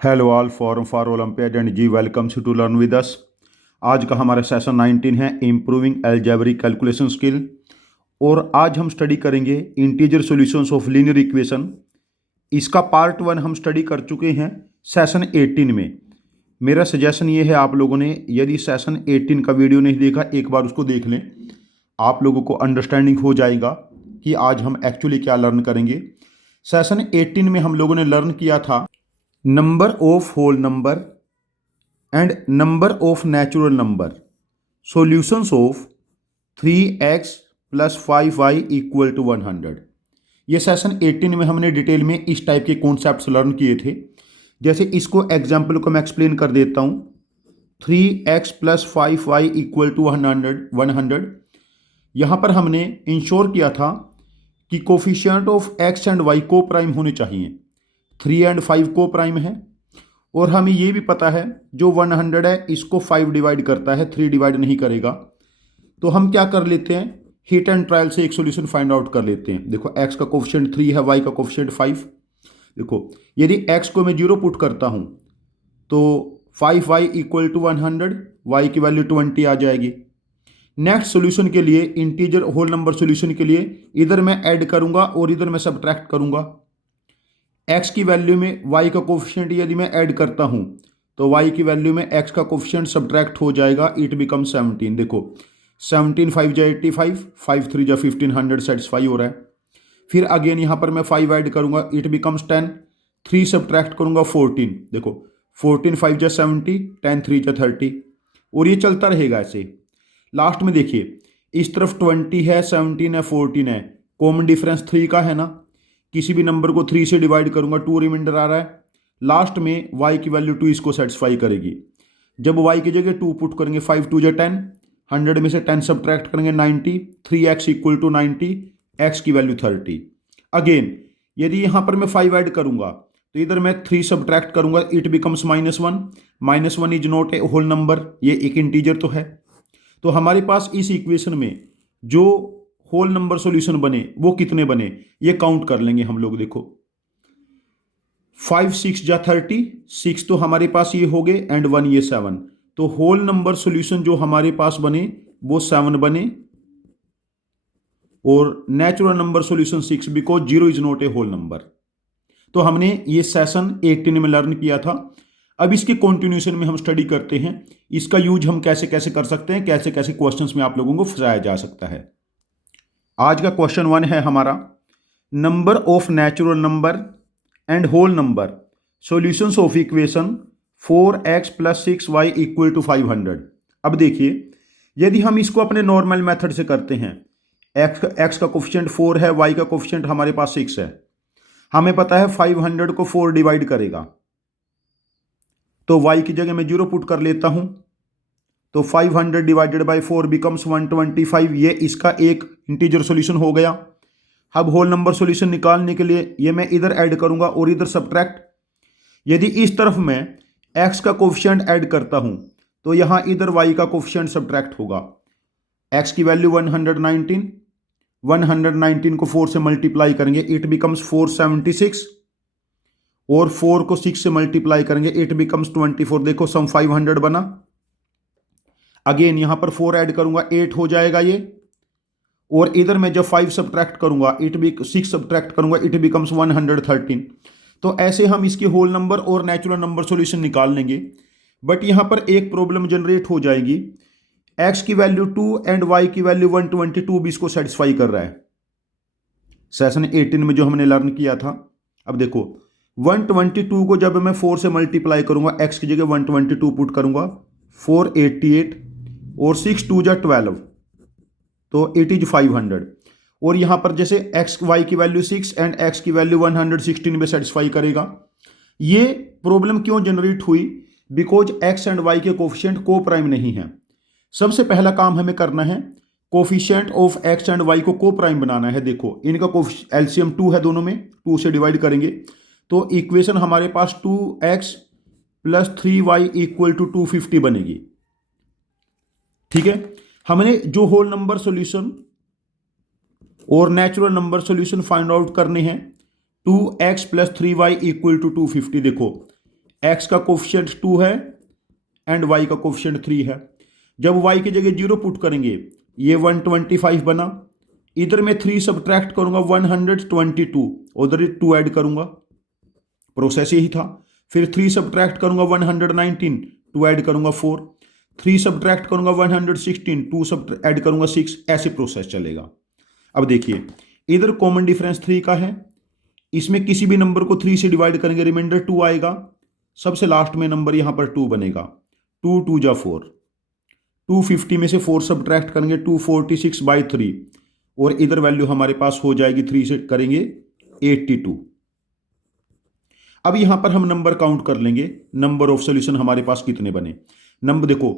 Hello all forum for olympiad and जी welcomes to learn with us. आज का हमारा सेशन 19 है इम्प्रूविंग अलजेब्रिक कैलकुलेशन स्किल। और आज हम स्टडी करेंगे integer solutions of linear equation. इसका पार्ट 1 हम स्टडी कर चुके हैं सेशन 18 में। मेरा सजेशन ये है, आप लोगों ने यदि सेशन 18 का वीडियो नहीं देखा, एक बार उसको देख लें। आप लोगों को अंडरस्टैंडिंग हो जाएगा कि आज हम एक्चुअली क्या लर्न करेंगे। सेशन 18 में हम लोगों ने लर्न किया था number of whole number and number of natural number, solutions of 3x plus 5y equal to 100। ये सेशन 18 में हमने डिटेल में इस टाइप के कॉन्सेप्ट्स लर्न किए थे। जैसे इसको एग्जाम्पल को मैं एक्सप्लेन कर देता हूँ। 3x plus 5y equal to 100। यहाँ पर हमने इंश्योर किया था कि coefficient of x and y को प्राइम होने चाहिए। 3 एंड 5 को प्राइम है, और हमें ये भी पता है जो 100 है इसको 5 डिवाइड करता है, 3 डिवाइड नहीं करेगा। तो हम क्या कर लेते हैं, हिट एंड ट्रायल से एक सॉल्यूशन फाइंड आउट कर लेते हैं। देखो x का कोफिशिएंट 3 है, y का कोफिशिएंट 5। देखो यदि x को मैं 0 पुट करता हूँ तो 5y इक्वल टू 100, y की वैल्यू 20 आ जाएगी। नेक्स्ट सॉल्यूशन के लिए, इंटीजर होल नंबर सॉल्यूशन के लिए, इधर मैं ऐड करूंगा और इधर मैं सब्ट्रैक्ट करूंगा। x की वैल्यू में y का कोफिशिएंट यदि मैं ऐड करता हूं तो y की वैल्यू में x का कोफिशिएंट सब्ट्रैक्ट हो जाएगा, इट बिकम 17। देखो 17 5 जा 85, 5 3 जा 1500 सेटिस्फाई हो रहा है। फिर अगेन यहाँ पर मैं 5 ऐड करूंगा, इट बिकम्स 10। 3 सब्ट्रैक्ट करूंगा 14। देखो 14 5 जा 70, 10 3 जा 30, और ये चलता रहेगा ऐसे। लास्ट में देखिए इस तरफ 20 है, 17 है, 14 है, कॉमन डिफरेंस 3 का है ना। किसी भी नंबर को 3 से डिवाइड करूंगा, 2 रिमाइंडर आ रहा है। लास्ट में y की वैल्यू 2 इसको सेटिस्फाई करेगी। जब y की जगह 2 पुट करेंगे, 5 2 जा 10, 100 में से 10 सब्ट्रैक्ट करेंगे 90, 3x इक्वल टू 90, x की वैल्यू 30। अगेन यदि यहाँ पर मैं 5 ऐड करूंगा तो इधर मैं 3 सब्ट्रैक्ट करूंगा, it becomes -1। -1 is not a whole number, ये एक इंटीजर तो है। तो हमारे पास इस इक्वेशन में जो होल नंबर सॉल्यूशन बने वो कितने बने, ये काउंट कर लेंगे हम लोग। देखो 5 6 जा 30, 6 तो हमारे पास ये हो गए एंड 1 ये 7। तो होल नंबर सॉल्यूशन जो हमारे पास बने वो 7 बने, और natural number solution 6, because 0 is not a whole number. तो हमने ये सेशन 18 में लर्न किया था। अब इसके कंटिन्यूएशन में हम स्टडी करते हैं इसका यूज हम कैसे कैसे कर सकते हैं, कैसे कैसे क्वेश्चंस में आप लोगों को फंसाया जा सकता है। आज का क्वेश्चन 1 है हमारा, number of natural number and whole number, solutions of equation 4x plus 6y equal to 500। अब देखिए यदि हम इसको अपने नॉर्मल मेथड से करते हैं, x का कोफिशिएंट 4 है, y का कोफिशिएंट हमारे पास 6 है। हमें पता है 500 को 4 डिवाइड करेगा, तो y की जगह मैं 0 पुट कर लेता हूं तो 500 डिवाइडेड बाई 4 बिकम्स 125। ये इसका एक इंटीजर सॉल्यूशन हो गया। अब होल नंबर सॉल्यूशन निकालने के लिए ये मैं इधर ऐड करूंगा और इधर सब्ट्रैक्ट। यदि इस तरफ मैं x का कोफिशिएंट ऐड करता हूं तो यहां इधर y का कोफिशिएंट सब्ट्रैक्ट होगा। x की वैल्यू 119, 119 को 4 से मल्टीप्लाई करेंगे, इट बिकम्स 476, और 4 को 6 से मल्टीप्लाई करेंगे, इट बिकम्स 24। देखो सम 500 बना। अगेन यहां पर 4 ऐड करूंगा, 8 हो जाएगा ये, और इधर मैं जब 5 सब्ट्रैक्ट करूंगा, 6 सब्ट्रैक्ट करूंगा, इट बिकम्स 113। तो ऐसे हम इसके होल नंबर और नेचुरल नंबर सॉल्यूशन निकाल लेंगे। बट यहां पर एक प्रॉब्लम जनरेट हो जाएगी, x की वैल्यू 2 एंड y की वैल्यू 122 भी इसको सेटिस्फाई कर रहा है, सेशन 18 में जो हमने लर्न किया था। अब देखो 122 को जब मैं 4 से मल्टीप्लाई करूंगा, x की जगह 122 पुट करूंगा, 488, और 6 2 जा 12, तो इट इज 500। और यहां पर जैसे x y की वैल्यू 6 एंड x की वैल्यू 116 में सेटिस्फाई करेगा। ये प्रॉब्लम क्यों जनरेट हुई, बिकॉज x एंड y के कोफिशिएंट को प्राइम नहीं है। सबसे पहला काम हमें करना है, coefficient of x and y को प्राइम बनाना है। देखो इनका एलसीएम 2 है, दोनों में 2 से डिवाइड करेंगे तो इक्वेशन हमारे पास 2x plus 3y equal to 250 बनेगी। ठीक है, हमने जो होल नंबर सॉल्यूशन और natural number solution find out करने हैं, 2x plus 3y equal to 250। देखो एक्स का कोफिशिएंट 2 है एंड वाई का कोफिशिएंट 3 है। जब वाई की जगह 0 पुट करेंगे, ये 125 बना, इधर मैं 3 सब्ट्रैक्ट करूंगा 122, उधर 2 ऐड करूंगा, प्रोसेस यही था। फिर 3 सब्ट्रैक्ट करूंगा 119, 2 ऐड करूंगा 4, 3 सब्ट्रैक्ट करूंगा 116, 2 सब ऐड करूंगा 6, ऐसे प्रोसेस चलेगा। अब देखिए, इधर कॉमन डिफरेंस 3 का है, इसमें किसी भी नंबर को 3 से डिवाइड करेंगे, रिमाइंडर 2 आएगा, सबसे लास्ट में नंबर यहां पर 2 बनेगा, 2 2 जा 4, 250 में से 4 सब्ट्रैक्ट करेंगे 246/3, और इधर वैल्यू हमारे पास हो जाएगी 3 से करेंगे 82। अब यहां पर हम नंबर काउंट कर लेंगे, नंबर ऑफ सॉल्यूशन हमारे पास कितने बने। नंबर देखो,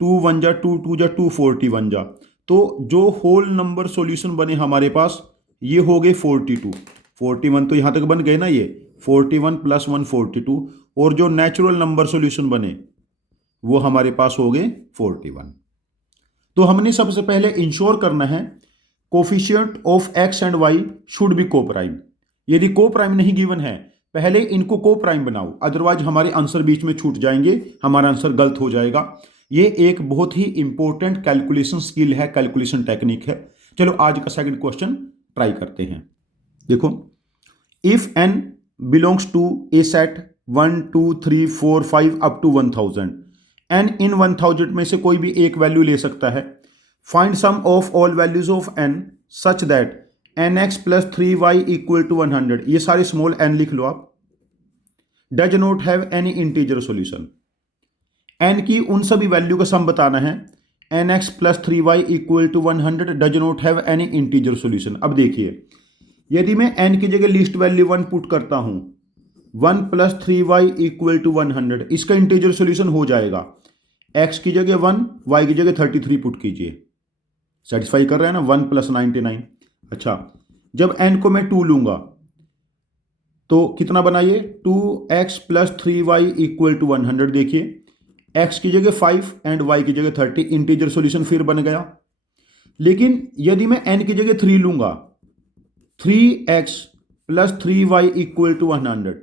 2 1 जा 2 2 जा 241 जा, तो जो होल नंबर सॉल्यूशन बने हमारे पास ये हो गए 42, 41 तो यहां तक बन गए ना, ये 41 + 1 42, और जो नेचुरल नंबर सॉल्यूशन बने वो हमारे पास हो गए 41। तो हमने सबसे पहले इंश्योर करना है coefficient of x and why should be coprime. यदि कोप्राइम नहीं गिवन है, पहले इनको कोप्राइम बनाओ, अदरवाइज हमारे आंसर बीच में छूट जाएंगे, हमारा आंसर गलत हो जाएगा। ये एक बहुत ही इंपॉर्टेंट कैलकुलेशन स्किल है, कैलकुलेशन टेक्निक है। चलो आज का सेकंड क्वेश्चन ट्राई करते हैं। देखो, if n belongs to a set 1 2 3 4 5 up to 1000, n इन 1000 में से कोई भी एक वैल्यू ले सकता है। Find sum of all values of n such that nx + 3y = 100। ये सारे स्मॉल n लिख लो आप। Does not have any integer solution. n की उन सभी वैल्यू का सम बताना है, nx + 3y = 100 does not have any integer solution. अब देखिए, यदि मैं n की जगह लिस्ट वैल्यू 1 पुट करता हूं, 1 + 3y = 100, इसका इंटीजर सॉल्यूशन हो जाएगा। x की जगह 1, y की जगह 33 पुट कीजिए, सेटिस्फाई कर रहे हैं ना, 1 + 99। अच्छा, जब n को मैं 2 लूंगा तो कितना बनाइए, 2x + 3y = 100। देखिए, x की जगह 5 एंड y की जगह 30, इंटीजर सॉल्यूशन फिर बन गया। लेकिन यदि मैं n की जगह 3 लूंगा, 3x + 3y = 100।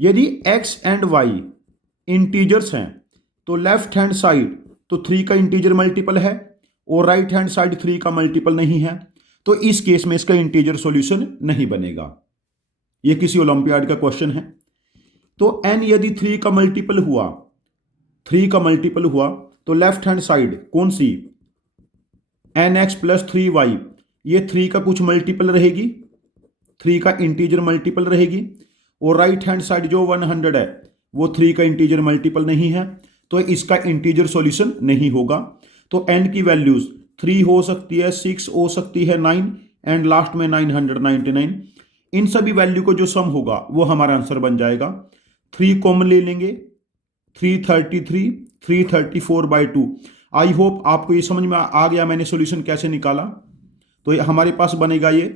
यदि x एंड y इंटीजर्स हैं तो लेफ्ट हैंड साइड तो 3 का इंटीजर मल्टीपल है और राइट हैंड साइड 3 का मल्टीपल नहीं है, तो इस केस में इसका इंटीजर सॉल्यूशन नहीं बनेगा। यह किसी ओलंपियाड का क्वेश्चन है। तो n यदि 3 का मल्टीपल हुआ, 3 का मल्टीपल हुआ, तो लेफ्ट हैंड साइड कौन सी, nx + 3y, ये 3 का कुछ मल्टीपल रहेगी, 3 का इंटीजर मल्टीपल रहेगी, और राइट हैंड साइड जो 100 है वो 3 का इंटीजर मल्टीपल नहीं है, तो इसका इंटीजर सॉल्यूशन नहीं होगा। तो n की वैल्यूज 3 हो सकती है, 6 हो सकती है, 9 एंड लास्ट में 999। इन सभी वैल्यू को जो सम होगा वो हमारा आंसर बन जाएगा। 3 कॉमन ले लेंगे, 333, 334/2। आई होप आपको ये समझ में आ गया मैंने सॉल्यूशन कैसे निकाला। तो हमारे पास बनेगा ये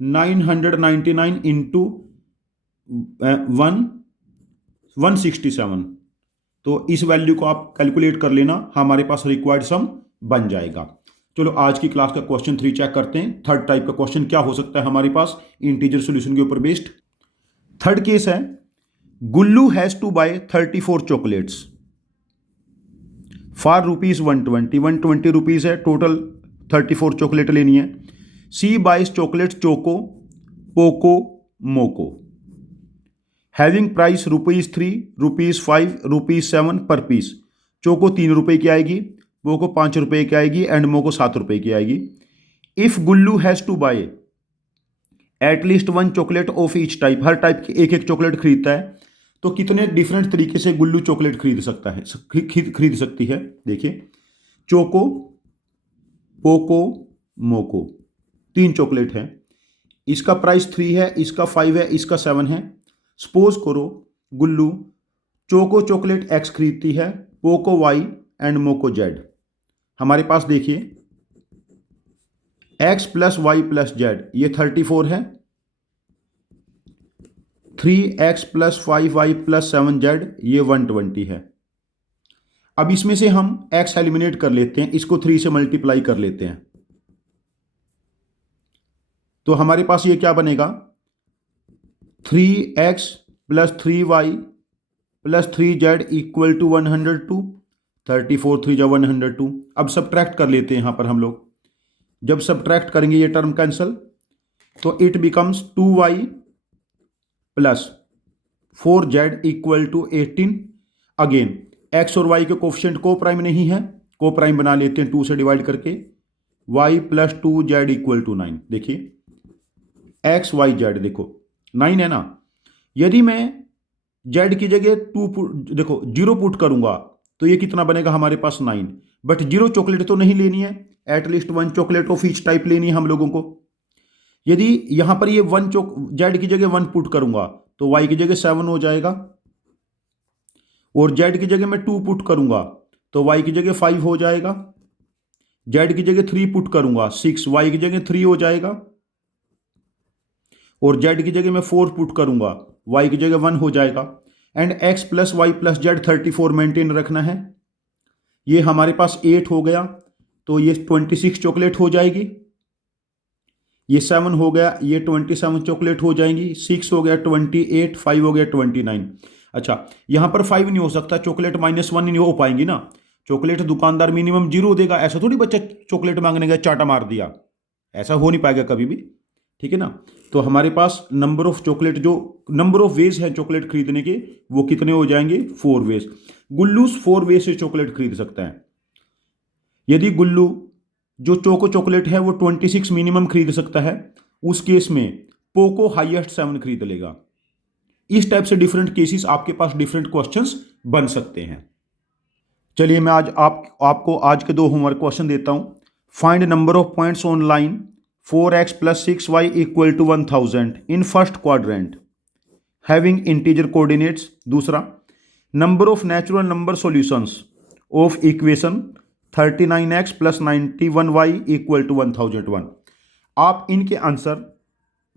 999 इंटू 167। तो इस वैल्यू को आप कैलकुलेट कर लेना, हमारे पास रिक्वायर्ड सम बन जाएगा। चलो आज की क्लास का क्वेश्चन 3 चेक करते हैं। थर्ड टाइप का क्वेश्चन क्या हो सकता है हमारे पास इंटीजर सॉल्यूशन के ऊपर बेस्ड। थर्ड केस है, Gullu has to buy 34 chocolates for ₹120। 120 rupees है, टोटल 34 चॉकलेट लेनी है। She buys chocolate Choco, Poco, Moco, having price ₹3, ₹5, ₹7 पर पीस। चोको 3 रुपए की आएगी, पोको 5 रुपए की आएगी एंड मोको 7 रुपए की आएगी। If Gullu has to buy at least 1 chocolate of each type, हर टाइप की एक एक चॉकलेट खरीदता है, तो कितने डिफरेंट तरीके से गुल्लू चॉकलेट खरीद सकता है, खरीद सकती है। देखिए, चोको, पोको, मोको, 3 चॉकलेट है, इसका प्राइस 3 है, इसका 5 है, इसका 7 है। सपोज करो गुल्लू चोको चॉकलेट एक्स खरीदती है, पोको वाई एंड मोको जेड। हमारे पास देखिए एक्स + वाई + जेड ये 34 है, 3x + 5y + 7z ये 120 है। अब इसमें से हम x एलिमिनेट कर लेते हैं, इसको 3 से मल्टीप्लाई कर लेते हैं, तो हमारे पास ये क्या बनेगा, 3x + 3y plus 3z equal to 102, 34 3 जा 102। अब सब्ट्रैक्ट कर लेते हैं यहाँ पर हम लोग। जब सब्ट्रैक्ट करेंगे ये टर्म कैंसल, तो it becomes 2y plus 4z equal to 18। Again x और y के कोफिशिएंट को प्राइम नहीं है, को प्राइम बना लेते हैं 2 से डिवाइड करके। y plus 2z equal to 9। देखिए x y z, देखो 9 है ना। यदि मैं z की जगह 2 0 पुट करूंगा तो ये कितना बनेगा हमारे पास 9। बट 0 चॉकलेट तो नहीं लेनी है, at least 1 chocolate of each type लेनी है हम लोगों को। यदि यहां पर ये z की जगह 1 पुट करूंगा तो y की जगह 7 हो जाएगा, और z की जगह मैं 2 पुट करूंगा तो y की जगह 5 हो जाएगा। z की जगह 3 पुट करूंगा 6, y की जगह 3 हो जाएगा, और z की जगह मैं 4 पुट करूंगा y की जगह 1 हो जाएगा। And x plus y plus z 34 maintain रखना है। ये हमारे पास 8 हो गया तो ये 26 चॉकलेट हो जाएगी। ये 7 हो गया, ये 27 चॉकलेट हो जाएंगी। 6 हो गया 28, 5 हो गया 29। अच्छा, यहां पर 5 नहीं हो सकता, चॉकलेट -1 नहीं हो पाएंगी ना। चॉकलेट दुकानदार मिनिमम 0 देगा, ऐसा थोड़ी बच्चा चॉकलेट मांगने गया चाटा मार दिया, ऐसा हो नहीं पाएगा कभी भी, ठीक है ना। तो हमारे पास नंबर ऑफ चॉकलेट, जो नंबर ऑफ वेज है चॉकलेट खरीदने के, वो कितने हो जाएंगे? 4 वेज। गुल्लूस 4 वेज से चॉकलेट खरीद सकता है। यदि गुल्लू जो चोको चॉकलेट है वो 26 मिनिमम खरीद सकता है, उस केस में पोको हाईएस्ट 7 खरीद लेगा। इस टाइप से डिफरेंट केसेस आपके पास डिफरेंट क्वेश्चंस बन सकते हैं। चलिए मैं आज आपको आज के 2 होमवर्क क्वेश्चन देता हूं। Find number of points on line 4x plus 6y equal to 1000 in first quadrant having integer coordinates. दूसरा, number of natural number solutions of equation 39x plus 91y equal to 1001। आप इनके answer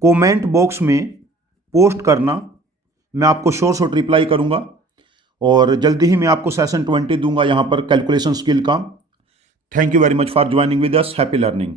comment box में post करना, मैं आपको short reply करूंगा, और जल्दी ही मैं आपको सेशन 20 दूंगा यहाँ पर कैलकुलेशन स्किल का। Thank you very much for joining with us. Happy learning.